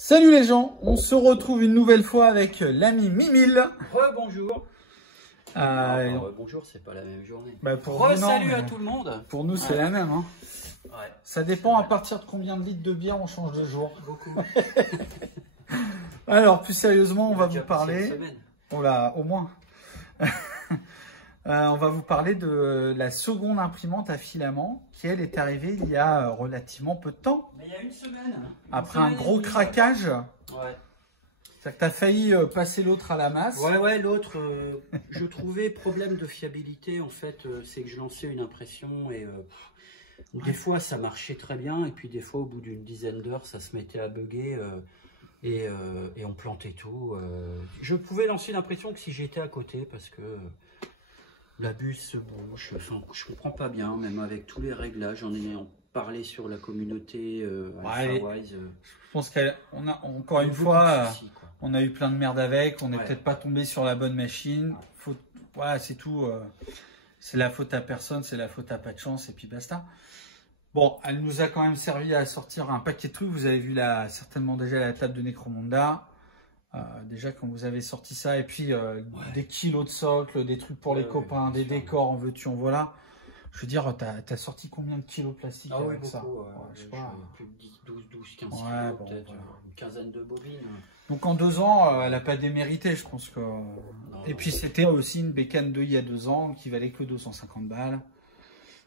Salut les gens, on se retrouve une nouvelle fois avec l'ami Mimile. Bonjour. Bonjour, c'est pas la même journée. Salut à tout le monde. Pour nous, c'est la même. Hein. Ouais. Ça dépend à partir de combien de litres de bière on change de jour. Beaucoup. Alors, plus sérieusement, on va vous parler. On l'a au moins. On va vous parler de la seconde imprimante à filament qui, elle, est arrivée il y a relativement peu de temps. Mais il y a une semaine. Après un gros craquage. Ouais. C'est-à-dire que tu as failli passer l'autre à la masse. Ouais, l'autre, je trouvais problème de fiabilité. En fait, c'est que je lançais une impression et des fois ça marchait très bien. Et puis des fois, au bout d'une dizaine d'heures, ça se mettait à bugger et on plantait tout. Je pouvais lancer une impression que si j'étais à côté parce que la buse se bouche. Enfin, je comprends pas bien, même avec tous les réglages. J'en ai parlé sur la communauté AlphaWise. Je pense qu'on a encore une fois, on a eu plein de merde avec. On n'est peut-être pas tombé sur la bonne machine. Voilà, c'est tout. C'est la faute à personne, c'est la faute à pas de chance et puis basta. Bon, elle nous a quand même servi à sortir un paquet de trucs. Vous avez vu certainement déjà la table de Necromunda. Déjà quand vous avez sorti ça et puis des kilos de socle, des trucs pour les copains, des décors, en veux-tu, en voilà. Je veux dire, t'as sorti combien de kilos de plastique avec ça? Je sais pas. Plus de 12, 15 kilos, peut-être une quinzaine de bobines. Donc en 2 ans, elle n'a pas démérité, je pense que. Et puis c'était aussi une bécane de il y a 2 ans qui valait que 250 balles.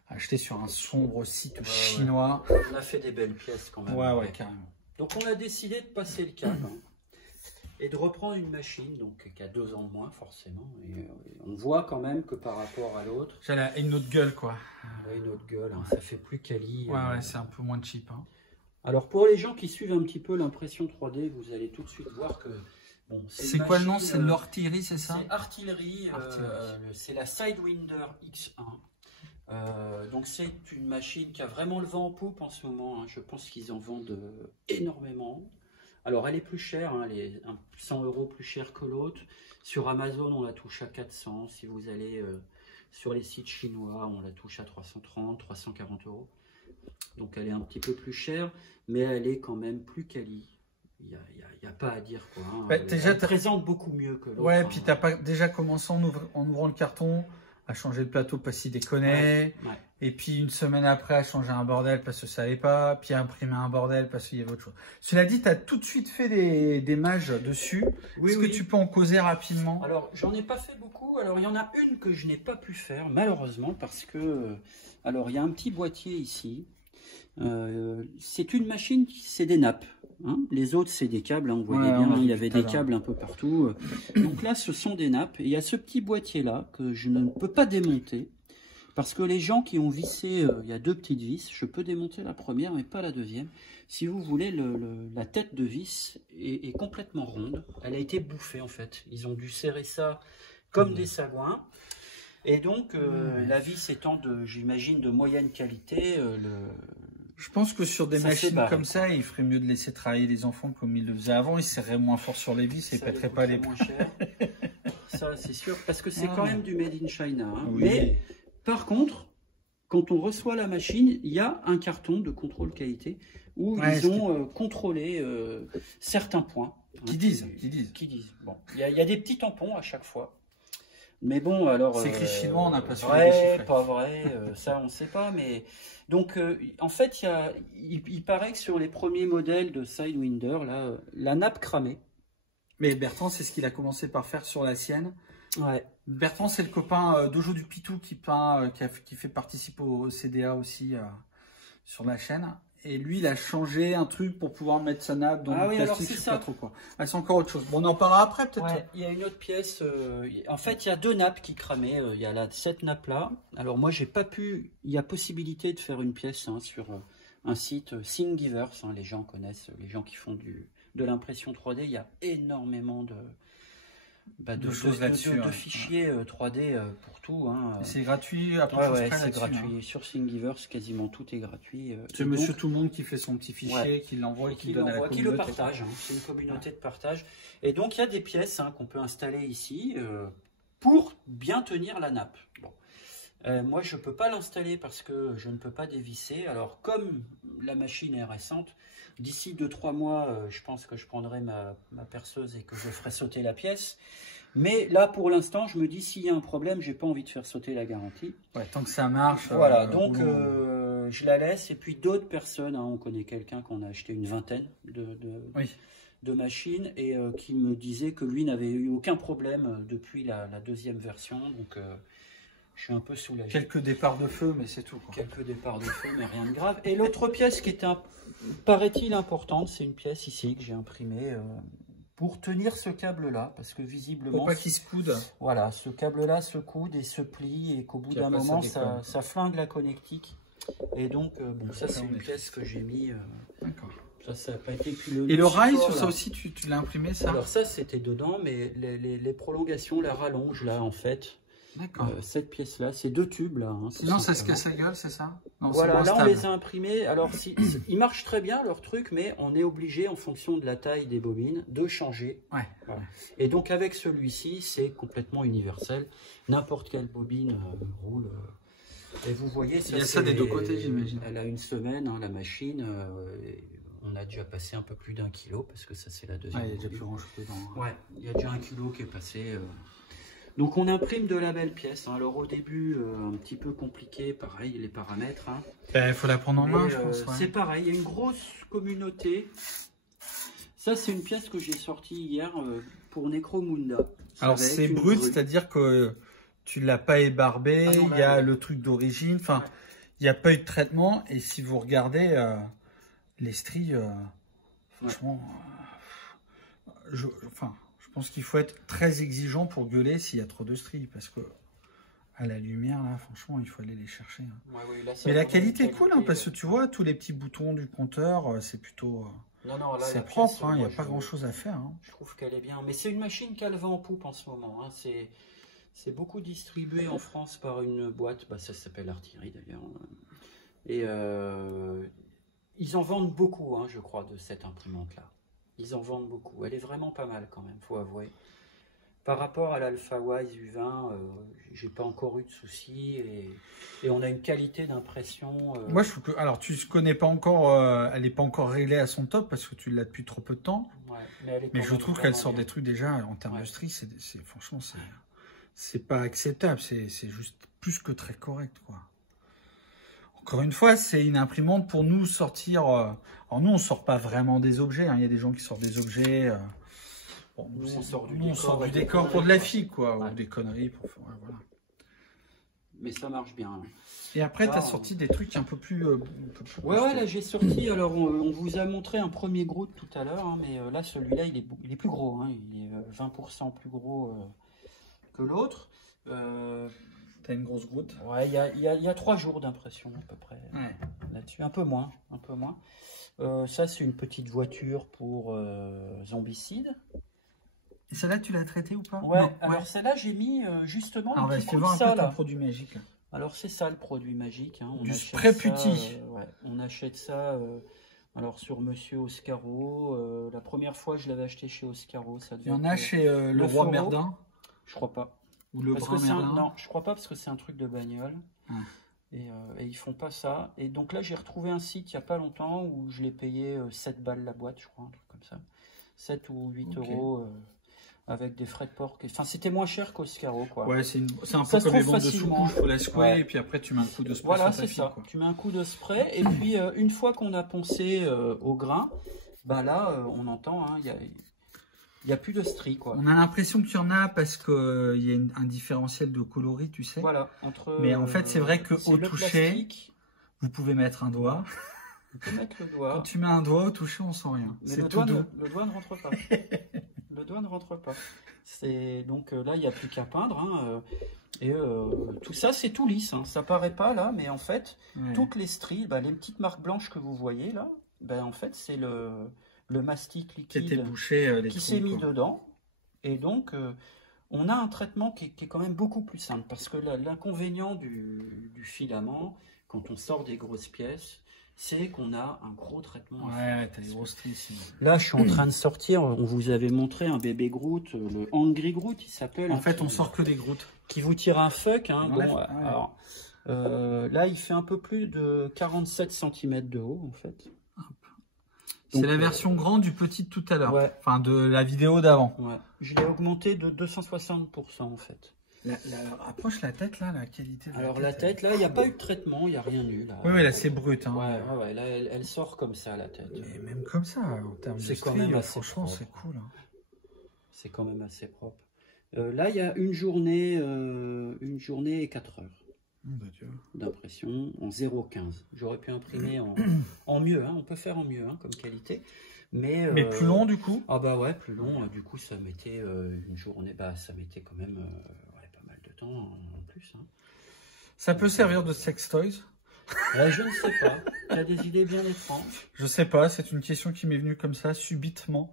Acheté sur un sombre site chinois. On a fait des belles pièces quand même. Ouais, carrément. Donc on a décidé de passer le cap. Et de reprendre une machine qui a 2 ans de moins forcément. Et on voit quand même que par rapport à l'autre... Elle a une autre gueule quoi. Elle a une autre gueule, ça fait plus quali. Ouais, c'est un peu moins cheap. Hein. Alors pour les gens qui suivent un petit peu l'impression 3D, vous allez tout de suite voir que... Bon, c'est quoi le nom? C'est l'artillerie, c'est ça? C'est artillerie, c'est la Sidewinder X1. Donc c'est une machine qui a vraiment le vent en poupe en ce moment. Hein. Je pense qu'ils en vendent énormément. Alors, elle est plus chère, hein, elle est 100 € plus chère que l'autre. Sur Amazon, on la touche à 400. Si vous allez sur les sites chinois, on la touche à 330, 340 €. Donc, elle est un petit peu plus chère, mais elle est quand même plus quali. Il n'y a pas à dire, quoi. Hein. Elle présente beaucoup mieux que l'autre. Ouais, puis tu n'as pas déjà commencé en ouvrant le carton à changer le plateau parce qu'il déconnait. Ouais. Et puis une semaine après, à changer un bordel parce que ça n'allait pas. Puis à imprimer un bordel parce qu'il y avait autre chose. Cela dit, tu as tout de suite fait des mages dessus. Est-ce que tu peux en causer rapidement? Alors, j'en ai pas fait beaucoup. Alors, il y en a une que je n'ai pas pu faire, malheureusement, parce que... alors, il y a un petit boîtier ici. C'est une machine, c'est des nappes. Hein. Les autres, c'est des câbles. Hein. On voyait bien, il y avait des câbles un peu partout. Donc là, ce sont des nappes. Et il y a ce petit boîtier-là que je ne peux pas démonter. Parce que les gens qui ont vissé, il y a 2 petites vis, je peux démonter la première, mais pas la deuxième. Si vous voulez, la tête de vis est complètement ronde. Elle a été bouffée, en fait. Ils ont dû serrer ça comme des sagouins. Et donc, la vis étant, j'imagine, de moyenne qualité, je pense que sur des machines comme ça, il ferait mieux de laisser travailler les enfants comme ils le faisaient avant. Ils serraient moins fort sur les vis et ne pèteraient pas les moins cher. Ça, c'est sûr, parce que c'est quand même du made in China. Hein. Oui. Mais par contre, quand on reçoit la machine, il y a un carton de contrôle qualité où ils ont contrôlé certains points. Qui disent. Bon, il y a des petits tampons à chaque fois. Mais bon, alors... C'est écrit chinois, on n'a pas su déchiffrer. Pas vrai, ça on ne sait pas, mais... Donc, en fait, il paraît que sur les premiers modèles de Sidewinder, là, la nappe cramée. Mais Bertrand, c'est ce qu'il a commencé par faire sur la sienne. Ouais. Bertrand, c'est le copain d'Ojo du Pitou qui fait participer au CDA aussi sur la chaîne. Et lui, il a changé un truc pour pouvoir mettre sa nappe dans le plastique, je sais pas trop quoi. Ah, c'est encore autre chose. Bon, on en parlera après peut-être. Ouais, il y a une autre pièce. En fait, il y a 2 nappes qui cramaient. Il y a cette nappe-là. Alors moi, j'ai pas pu. Il y a possibilité de faire une pièce sur un site Thingiverse. Hein, les gens connaissent, les gens qui font de l'impression 3D. Il y a énormément de fichiers 3D pour tout. Hein. C'est gratuit, c'est gratuit. Hein. Sur Thingiverse, quasiment tout est gratuit. C'est monsieur tout le monde qui fait son petit fichier, qui l'envoie et qui le donne à la communauté. Qui le partage. Hein. C'est une communauté de partage. Et donc, il y a des pièces qu'on peut installer ici pour bien tenir la nappe. Bon. Moi, je ne peux pas l'installer parce que je ne peux pas dévisser. Alors, comme la machine est récente, d'ici 2-3 mois, je pense que je prendrai ma perceuse et que je ferai sauter la pièce. Mais là, pour l'instant, je me dis, s'il y a un problème, j'ai pas envie de faire sauter la garantie. Ouais, tant que ça marche. Voilà, donc je la laisse. Et puis d'autres personnes, hein, on connaît quelqu'un qu'on a acheté une vingtaine de machines et qui me disait que lui n'avait eu aucun problème depuis la deuxième version. Donc je suis un peu soulagé. Quelques départs de feu, mais c'est tout, quoi. Quelques départs de feu, mais rien de grave. Et l'autre pièce qui est, paraît-il, importante, c'est une pièce ici que j'ai imprimée pour tenir ce câble-là, parce que visiblement... Faut pas qu'il se coude. Voilà, ce câble-là se coude et se plie, et qu'au bout d'un moment, ça flingue la connectique. Et donc, bon, ça, c'est une pièce que j'ai mis... D'accord. Ça n'a pas été... Et le rail, sur ça aussi, tu l'as imprimé, ça? Alors ça, c'était dedans, mais les prolongations, la rallonge, là, en fait... D'accord. Cette pièce-là, c'est 2 tubes là. Hein, sinon, ça se casse la gueule, c'est ça? Non, voilà, là on les a imprimés. Alors, ils marchent très bien leur truc, mais on est obligé, en fonction de la taille des bobines, de changer. Ouais. Voilà. Et donc, avec celui-ci, c'est complètement universel. N'importe quelle bobine roule. Et vous voyez, ça, il y a ça des deux côtés, j'imagine. Elle a une semaine, hein, la machine. On a déjà passé un peu plus d'1 kilo, parce que ça, c'est la deuxième. Ouais, il y a déjà plus grand chose dedans. Ouais, il y a déjà 1 kilo qui est passé. Donc on imprime de la belle pièce. Hein. Alors au début, un petit peu compliqué, pareil, les paramètres. Hein. Il faut la prendre en main, je pense. Ouais. C'est pareil, il y a une grosse communauté. Ça, c'est une pièce que j'ai sortie hier pour Necromunda. Alors c'est brut, c'est-à-dire que tu ne l'as pas ébarbé, il y a le truc d'origine, enfin, il n'y a pas eu de traitement. Et si vous regardez les stries, franchement, je pense qu'il faut être très exigeant pour gueuler s'il y a trop de stries, parce que à la lumière, là, franchement, il faut aller les chercher. Hein. Ouais, oui, là, mais la qualité est cool, hein, parce que tu vois, tous les petits boutons du compteur, c'est plutôt... c'est propre, il n'y a pas grand-chose à faire. Hein. Je trouve qu'elle est bien. Mais c'est une machine qui a le vent en poupe en ce moment. Hein. C'est beaucoup distribué en France par une boîte, ça s'appelle Artillerie d'ailleurs. Et ils en vendent beaucoup, hein, je crois, de cette imprimante-là. Ils en vendent beaucoup. Elle est vraiment pas mal quand même, faut avouer. Par rapport à l'AlphaWise U20, j'ai pas encore eu de soucis et on a une qualité d'impression. Moi, je trouve que, alors, tu ne connais pas encore, elle n'est pas encore réglée à son top parce que tu l'as depuis trop peu de temps. Ouais, mais je trouve qu'elle sort des trucs déjà en termes de stries, franchement, c'est pas acceptable. C'est juste plus que très correct, quoi. Encore une fois, c'est une imprimante pour nous sortir. Alors nous, on sort pas vraiment des objets. Hein. Il y a des gens qui sortent des objets. Bon, nous, on sort du décor pour de la figue, quoi, ou des conneries. Voilà. Mais ça marche bien. Hein. Et après, tu as sorti des trucs un peu plus. Ouais, là j'ai sorti. Alors, on vous a montré un premier Groot tout à l'heure, hein, mais là, celui-là, il est plus gros. Hein. Il est 20% plus gros que l'autre. T'as une grosse Groot. Ouais, il y a 3 jours d'impression à peu près là-dessus. Un peu moins. Ça, c'est une petite voiture pour Zombicide. Et celle-là, tu l'as traitée ou pas? Ouais, alors celle-là, j'ai mis justement un petit coup de ça, là. Produit magique. Là. Alors, c'est ça le produit magique. Hein. Du spray putty. On achète ça alors sur Monsieur Oscaro. La première fois, je l'avais acheté chez Oscaro. Il y en a chez le Roi Merdin? Je crois pas. Ou le Brun Merdin? Non, je crois pas parce que c'est un truc de bagnole. Et ils font pas ça. Et donc là, j'ai retrouvé un site il n'y a pas longtemps où je l'ai payé 7 balles la boîte, je crois, un truc comme ça. 7 ou 8 euros avec des frais de port. Enfin, c'était moins cher qu'Oscaro, quoi. Ouais, c'est un peu comme les bandes de sous-couche, il faut la secouer et puis après tu mets un coup de spray. Voilà, c'est ça. Tu mets un coup de spray et puis une fois qu'on a poncé au grain, bah là, on entend, hein, il n'y a plus de stries, quoi. On a l'impression qu'il y en a parce qu'il y a un différentiel de coloris, tu sais. Voilà. Mais en fait, c'est vrai qu'au toucher, vous pouvez mettre un doigt. On peut mettre le doigt. Quand tu mets un doigt au toucher, on sent rien. Mais le doigt ne rentre pas. Le doigt ne rentre pas. Donc là, il n'y a plus qu'à peindre. Hein, et tout ça, c'est tout lisse. Hein. Ça paraît pas là, mais en fait, toutes les stries, les petites marques blanches que vous voyez là, en fait, c'est le mastic liquide qui s'est mis dedans. Et donc, on a un traitement qui est quand même beaucoup plus simple. Parce que l'inconvénient du filament, quand on sort des grosses pièces, c'est qu'on a un gros traitement. Ouais, t'as des grosses tries ici. Là, je suis en train de sortir, on vous avait montré un bébé Groot, le Angry Groot, il s'appelle. En fait, on sort que des Groot. Qui vous tire un fuck. Hein, bon, ouais. alors, là, il fait un peu plus de 47 cm de haut, en fait. C'est la version grande du petit de tout à l'heure. Ouais. Enfin, de la vidéo d'avant. Ouais. Je l'ai augmenté de 260% en fait. Approche la tête là, la qualité de alors la tête là, il n'y a pas eu de traitement, il n'y a rien eu là. Oui, là c'est brut. Hein. Ouais, là elle sort comme ça la tête. Et même comme ça, en termes de style, franchement c'est cool. Hein. C'est quand même assez propre. Là il y a une journée et 4 heures. D'impression en 0,15. J'aurais pu imprimer en mieux, hein. On peut faire en mieux hein, comme qualité. Mais plus long du coup. Ah bah ouais, plus long. Du coup ça mettait une journée, bah ça mettait quand même pas mal de temps en plus. Hein. Ça peut servir de sex toys. Je ne sais pas. Tu as des idées bien étranges. Je sais pas, c'est une question qui m'est venue comme ça, subitement.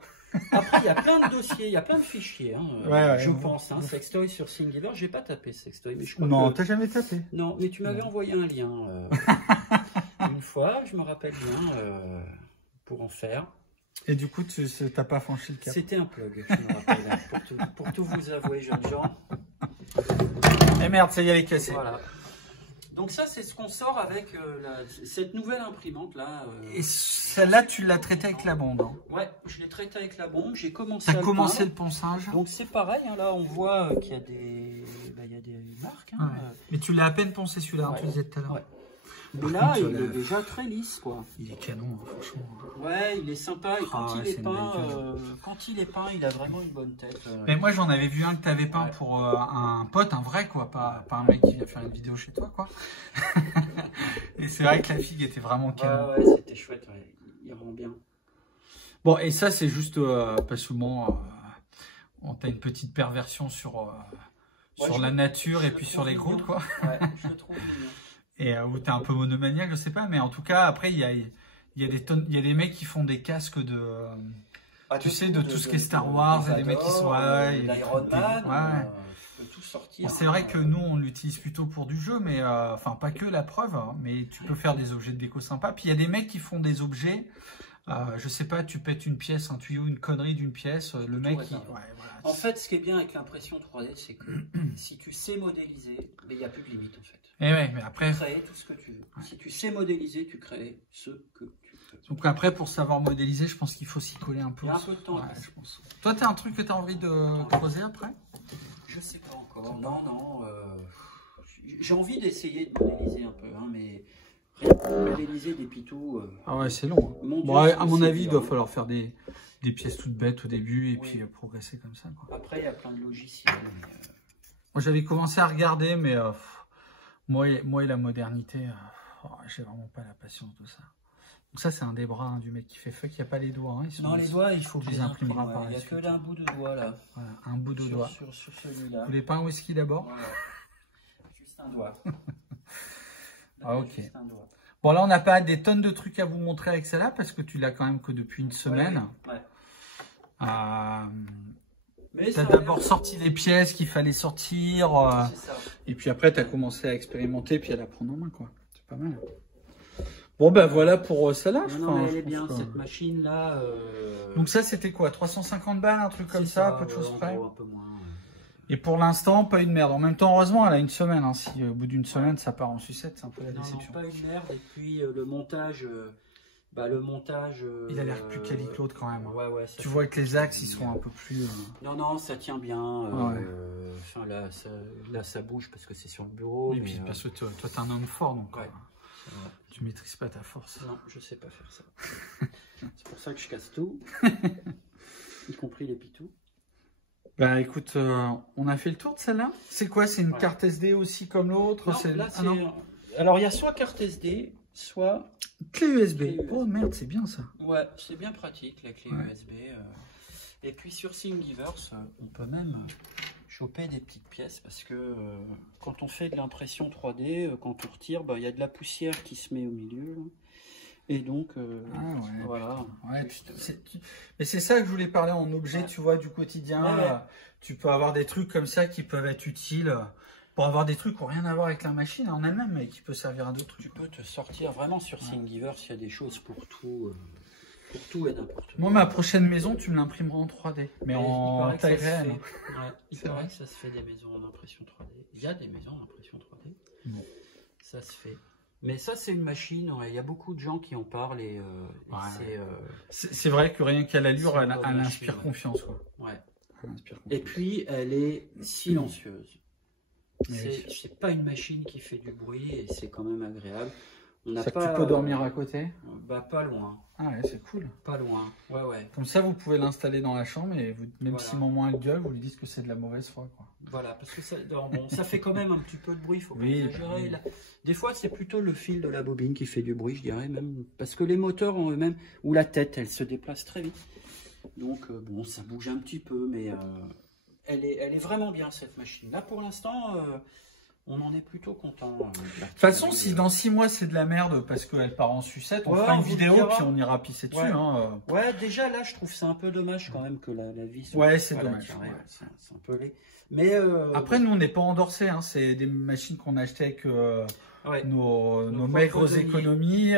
Après, il y a plein de dossiers, il y a plein de fichiers, hein, je pense. Hein, Sextoy sur Thingiverse, j'ai pas tapé Sextoy, mais je crois non, t'as jamais tapé. Non, mais tu m'avais envoyé un lien une fois, je me rappelle bien, pour en faire. Et du coup, tu n'as pas franchi le cap. C'était un plug, je me rappelle, pour tout vous avouer, jeunes gens. Et merde, ça y est, elle est cassée. Voilà. Donc ça, c'est ce qu'on sort avec cette nouvelle imprimante là. Et celle-là, tu l'as traitée avec la bombe. Hein. Ouais, je l'ai traitée avec la bombe. J'ai commencé. T'as commencé le ponçage. Donc c'est pareil. Hein, là, on voit qu'il y a des, il y a des marques. Hein, ouais. Mais tu l'as à peine poncé celui-là, ouais, tu disais tout à l'heure. Ouais. Mais là, il est déjà très lisse, quoi. Il est canon, hein, franchement. Ouais, il est sympa. Et quand il est peint, il a vraiment une bonne tête. Mais moi, j'en avais vu un que tu avais peint pour un pote, un vrai, quoi. Pas un mec qui vient faire une vidéo chez toi, quoi. Et c'est vrai que la figue était vraiment canon. Ouais, c'était chouette. Ouais. Il rend bien. Bon, et ça, c'est juste parce que bon, on t'a une petite perversion sur la nature et puis sur les Groot, quoi. Ouais, je le trouve mignon. Et où t'es un peu monomaniaque, je sais pas, mais en tout cas, après, il y a des mecs qui font des casques de, tu sais, de tout ce qui est Star Wars, et des mecs qui sont, d'Iron Man, tout sortir. C'est vrai que nous, on l'utilise plutôt pour du jeu, mais, enfin, pas que la preuve, hein, mais tu peux faire des objets de déco sympas. Puis il y a des mecs qui font des objets, je sais pas, tu pètes une pièce, un tuyau, une connerie d'une pièce, le mec, voilà. En fait, ce qui est bien avec l'impression 3D, c'est que si tu sais modéliser, il n'y a plus de limite, en fait. Et ouais, mais après, tu crées tout ce que tu veux. Ouais. Si tu sais modéliser, tu crées ce que tu veux. Donc après, pour savoir modéliser, je pense qu'il faut s'y coller un peu. Il y a un peu de temps. Ouais, je pense. Toi, tu as un truc que tu as envie de creuser après? Je sais pas encore. Non. J'ai envie d'essayer de modéliser un peu, hein, mais rien que modéliser des pitous. Ah ouais, c'est long. Hein. Bon, à mon avis, il doit falloir faire des pièces toutes bêtes au début et puis progresser comme ça, quoi. Après, il y a plein de logiciels. Moi, j'avais commencé à regarder, mais moi et la modernité, j'ai vraiment pas la patience de ça. Donc ça, c'est un des bras hein, du mec qui fait fuck. Il n'y a pas les doigts. Hein, non, les doigts, il faut que les imprimeras par il n'y a que d'un bout de doigt là. Voilà, un bout de doigt. Sur celui-là. Vous voulez pas un whisky d'abord? Voilà. Juste un doigt. Ah, ok. Bon, là, on n'a pas des tonnes de trucs à vous montrer avec celle-là parce que tu l'as quand même que depuis une semaine. Ouais. Tu as d'abord sorti les pièces qu'il fallait sortir. Et puis après, tu as commencé à expérimenter puis à la prendre en main, quoi. C'est pas mal. Bon, ben voilà pour celle-là. Non, elle est bien, cette machine-là. Donc ça, c'était quoi? 350 balles, un truc comme ça, peu de choses près. Un peu moins. Et pour l'instant, pas une merde. En même temps, heureusement, elle a une semaine. Hein. Si au bout d'une semaine, ça part en sucette, c'est un peu la déception. Non, pas une merde. Et puis le montage... il a l'air plus quali que l'autre quand même. Ouais, tu vois que les axes, ils sont un peu plus... Non, ça tient bien. Enfin, là, ça bouge parce que c'est sur le bureau. Oui, mais puis parce que toi, t'es un homme fort, donc tu maîtrises pas ta force. Non, je sais pas faire ça. C'est pour ça que je casse tout, y compris les pitous. Bah écoute, on a fait le tour de celle-là. C'est quoi? C'est une carte SD aussi comme l'autre? Alors, il y a soit carte SD, soit... Clé USB. Oh merde, c'est bien ça. Ouais, c'est bien pratique, la clé USB. Et puis sur Thingiverse, on peut même choper des petites pièces parce que quand on fait de l'impression 3D, quand on retire, il y a de la poussière qui se met au milieu. Là. Et donc, voilà. Ouais, mais c'est ça que je voulais parler en objet, tu vois, du quotidien. Tu peux avoir des trucs comme ça qui peuvent être utiles pour avoir des trucs qui n'ont rien à voir avec la machine en elle-même, mais qui peut servir à d'autres trucs. Tu peux te sortir vraiment sur Thingiverse, il y a des choses pour tout et n'importe quoi. Moi, ma prochaine maison, tu me l'imprimeras en 3D, mais en taille réelle. Il paraît que ça se fait des maisons en impression 3D. Il y a des maisons en impression 3D. Bon. Ça se fait. Mais ça, c'est une machine, il y a beaucoup de gens qui en parlent et c'est vrai que rien qu'à l'allure, elle inspire confiance. Quoi. Ouais. Et puis, elle est silencieuse. C'est pas une machine qui fait du bruit et c'est quand même agréable. Tu peux dormir à côté? Bah, pas loin. Ah ouais, c'est cool. Pas loin, ouais. Comme ça, vous pouvez l'installer dans la chambre et même si maman elle gueule, vous lui dites que c'est de la mauvaise foi. Quoi. Voilà, parce que ça fait quand même un petit peu de bruit, il faut pas exagérer. Là. Des fois, c'est plutôt le fil de la bobine qui fait du bruit, je dirais même. Parce que les moteurs en eux-mêmes, ou la tête, elle se déplace très vite. Donc, bon, ça bouge un petit peu, mais elle est vraiment bien, cette machine. Là, pour l'instant... on en est plutôt content. De toute façon, si dans 6 mois c'est de la merde parce qu'elle part en sucette, on fera une vidéo puis on ira pisser dessus. Ouais, déjà là, je trouve c'est un peu dommage quand même que la vis. Ouais, c'est dommage. C'est un peu laid. Mais après, nous, on n'est pas endorsés. Hein. C'est des machines qu'on achetait avec nos maigres économies.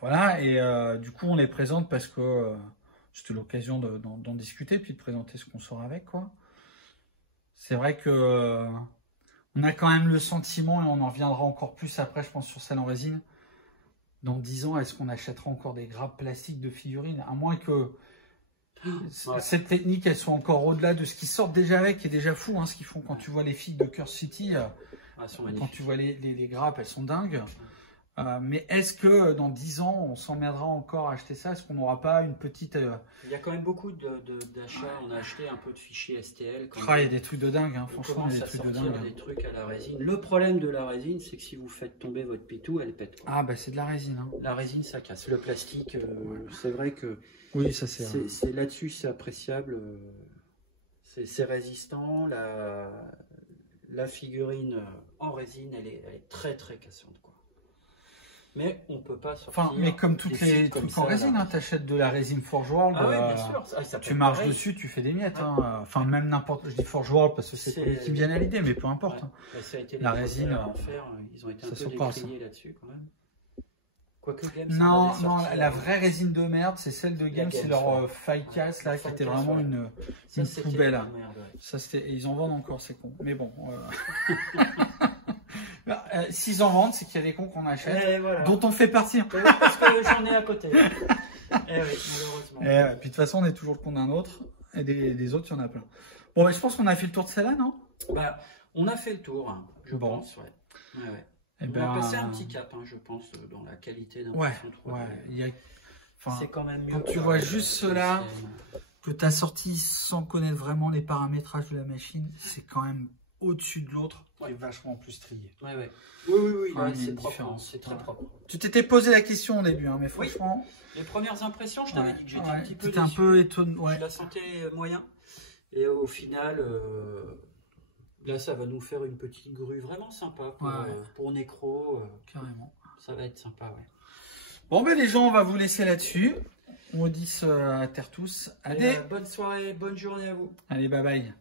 Voilà. Et du coup, on les présente parce que c'était l'occasion d'en discuter puis de présenter ce qu'on sort avec, quoi. C'est vrai que on a quand même le sentiment, et on en reviendra encore plus après, je pense, sur celle en résine. Dans 10 ans, est-ce qu'on achètera encore des grappes plastiques de figurines? À moins que cette technique, elle soit encore au-delà de ce qu'ils sortent déjà avec, qui est déjà fou, hein, ce qu'ils font quand tu vois les filles de Curse City. Quand tu vois les grappes, elles sont dingues. Mais est-ce que dans 10 ans, on s'emmerdera encore à acheter ça? Est-ce qu'on n'aura pas une petite... Il y a quand même beaucoup d'achats. On a acheté un peu de fichiers STL. Il y a des trucs de dingue, hein. Franchement, il y a des trucs de dingue. Des trucs à la résine. Le problème de la résine, c'est que si vous faites tomber votre pitou, elle pète. Quoi. Ah bah c'est de la résine. Hein. La résine, ça casse. Le plastique, c'est vrai que... Oui, ça c'est là-dessus, c'est appréciable. C'est résistant. La figurine en résine, elle est très très cassante. Quoi. Mais on peut pas sortir. Enfin, mais comme toutes les trucs en résine, hein, t'achètes de la résine Forge World. Ah ouais, bien sûr. Ça tu marches dessus, tu fais des miettes. Hein. Enfin, même n'importe. Je dis Forge World parce que c'est les qui me viennent à l'idée, mais peu importe. Hein. Ça a été la résine. Ils ont été un peu décriés là-dessus quand même. Quoique Games. Non, la vraie résine de merde, c'est celle de Games, c'est leur Firecast là, qui était vraiment une poubelle. Là. Ça, ils en vendent encore, c'est con. Mais bon. S'ils en vendent, c'est qu'il y a des cons qu'on achète, dont on fait partie. Parce que j'en ai à côté. Oui, malheureusement. Puis de toute façon, on est toujours le con d'un autre, et des autres, il y en a plein. Bon, mais je pense qu'on a fait le tour de celle-là, non? Bah, on a fait le tour, hein, je pense, on a passé un petit cap, hein, je pense, dans la qualité d'impression 3D. C'est quand même mieux. Quand tu vois juste cela, que tu as sorti sans connaître vraiment les paramétrages de la machine, c'est quand même au-dessus de l'autre, qui est vachement plus trié. Oui, c'est propre, c'est très propre. Tu t'étais posé la question au début, hein, mais franchement... Les premières impressions, je t'avais dit que j'étais un petit peu déçu. Un peu étonné. Je la sentais moyen. Et au final, là, ça va nous faire une petite grue vraiment sympa pour Necro. Carrément. Ça va être sympa, Bon, ben les gens, on va vous laisser là-dessus. On dit à terre tous. Allez. Bonne soirée, bonne journée à vous. Allez, bye bye.